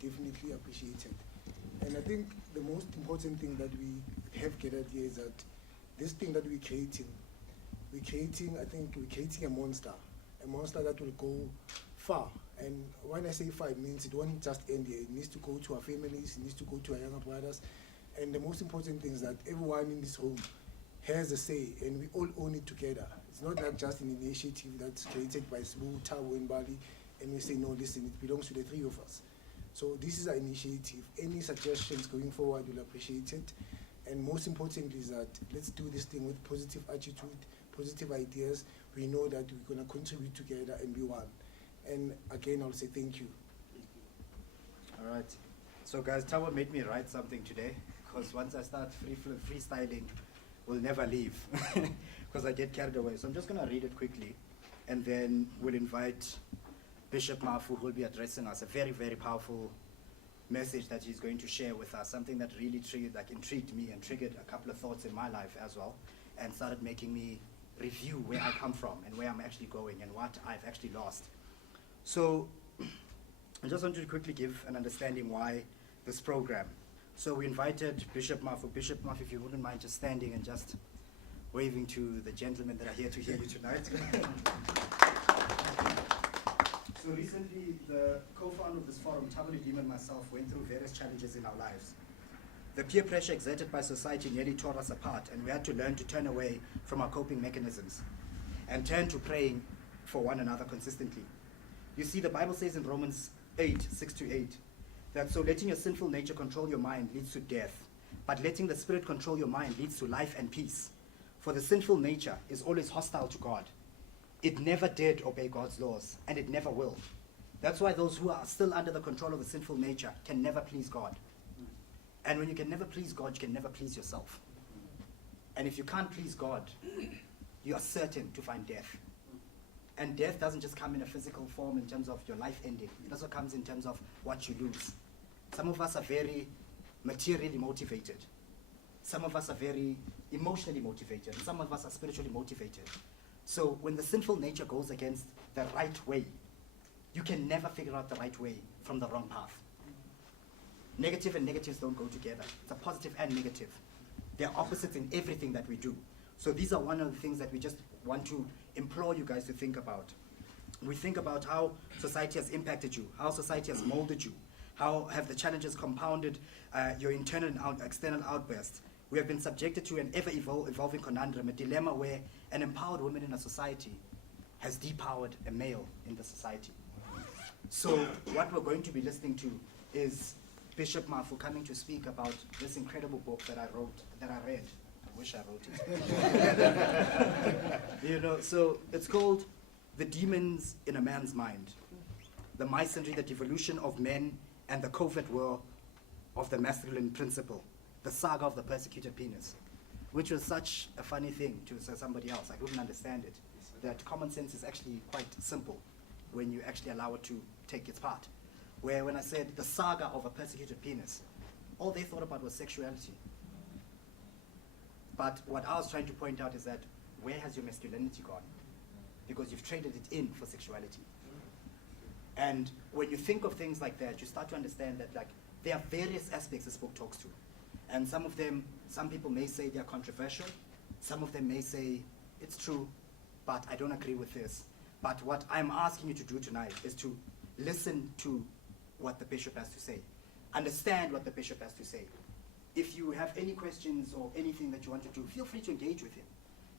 definitely appreciated. And I think the most important thing that we have gathered here is that this thing that we're creating, I think we're creating a monster that will go far. And when I say far, it means it won't just end here. It needs to go to our families, it needs to go to our younger brothers. And the most important thing is that everyone in this room has a say, and we all own it together. It's not like just an initiative that's created by Sbu, Tabo, and Bali, and we say, no, listen, it belongs to the three of us. So this is our initiative. Any suggestions going forward, we'll appreciate it. And most importantly is that let's do this thing with positive attitude, positive ideas. We know that we're going to contribute together and be one. And again, I'll say thank you. All right. So guys, Tabo made me write something today, because once I start freestyling, we'll never leave, because I get carried away. So I'm just going to read it quickly, and then we'll invite Bishop Mafu, who will be addressing us, a very, very powerful message that he's going to share with us, something that really intrigued me and triggered a couple of thoughts in my life as well, and started making me review where I come from and where I'm actually going and what I've actually lost. So I just wanted to quickly give an understanding why this program. So we invited Bishop Mafu. Bishop Mafu, if you wouldn't mind just standing and just waving to the gentlemen that are here to hear you tonight. So recently, the co-founder of this forum, Tabo Ledimo, and myself went through various challenges in our lives. The peer pressure exerted by society nearly tore us apart, and we had to learn to turn away from our coping mechanisms and turn to praying for one another consistently. You see, the Bible says in Romans 8:6-8, that so letting your sinful nature control your mind leads to death, but letting the Spirit control your mind leads to life and peace. For the sinful nature is always hostile to God. It never did obey God's laws, and it never will. That's why those who are still under the control of the sinful nature can never please God. And when you can never please God, you can never please yourself. And if you can't please God, you are certain to find death. And death doesn't just come in a physical form in terms of your life ending. It also comes in terms of what you lose. Some of us are very materially motivated. Some of us are very emotionally motivated. And some of us are spiritually motivated. So when the sinful nature goes against the right way, you can never figure out the right way from the wrong path. Negative and negatives don't go together. It's a positive and negative. They're opposites in everything that we do. So these are one of the things that we just want to implore you guys to think about. We think about how society has impacted you, how society has molded you, how have the challenges compounded your internal and external outbursts. We have been subjected to an ever-evolving conundrum, a dilemma where an empowered woman in a society has depowered a male in the society. So what we're going to be listening to is Bishop Mafu coming to speak about this incredible book that I read. I wish I wrote it. So it's called The Demons in a Man's Mind, the Masonry, the Devolution of Men, and the Covert War of the Masculine Principle, the Saga of the Persecuted Penis, which was such a funny thing to say somebody else. I couldn't understand it. That common sense is actually quite simple when you actually allow it to take its part. Where when I said the saga of a persecuted penis, all they thought about was sexuality. But what I was trying to point out is that where has your masculinity gone? Because you've traded it in for sexuality. And when you think of things like that, you start to understand that there are various aspects this book talks to. And some of them, some people may say they're controversial. Some of them may say, it's true, but I don't agree with this. But what I'm asking you to do tonight is to listen to what the bishop has to say. Understand what the bishop has to say. If you have any questions or anything that you want to do, feel free to engage with him.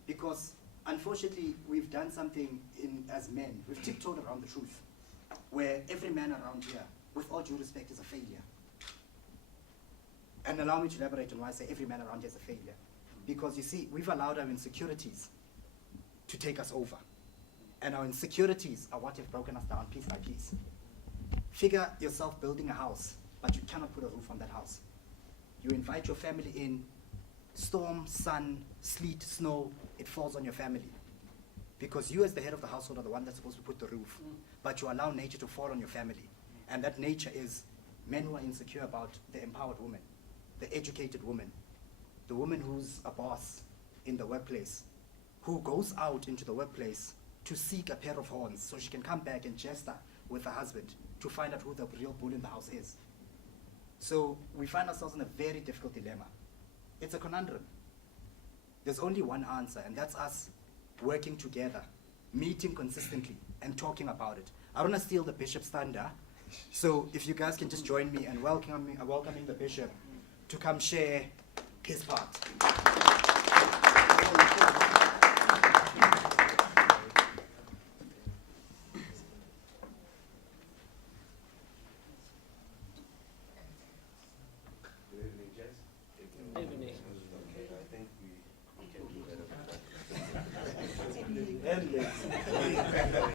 Because unfortunately, we've done something as men. We've tiptoed around the truth, where every man around here, with all due respect, is a failure. And allow me to elaborate on why I say every man around here is a failure. Because you see, we've allowed our insecurities to take us over. And our insecurities are what have broken us down piece by piece. Figure yourself building a house, but you cannot put a roof on that house. You invite your family in, storm, sun, sleet, snow, it falls on your family. Because you as the head of the household are the one that's supposed to put the roof. But you allow nature to fall on your family. And that nature is men who are insecure about the empowered woman, the educated woman, the woman who's a boss in the workplace, who goes out into the workplace to seek a pair of horns so she can come back and jester with her husband to find out who the real bull in the house is. So we find ourselves in a very difficult dilemma. It's a conundrum. There's only one answer, and that's us working together, meeting consistently, and talking about it. I don't want to steal the bishop's thunder, so if you guys can just join me in welcoming the bishop to come share his part.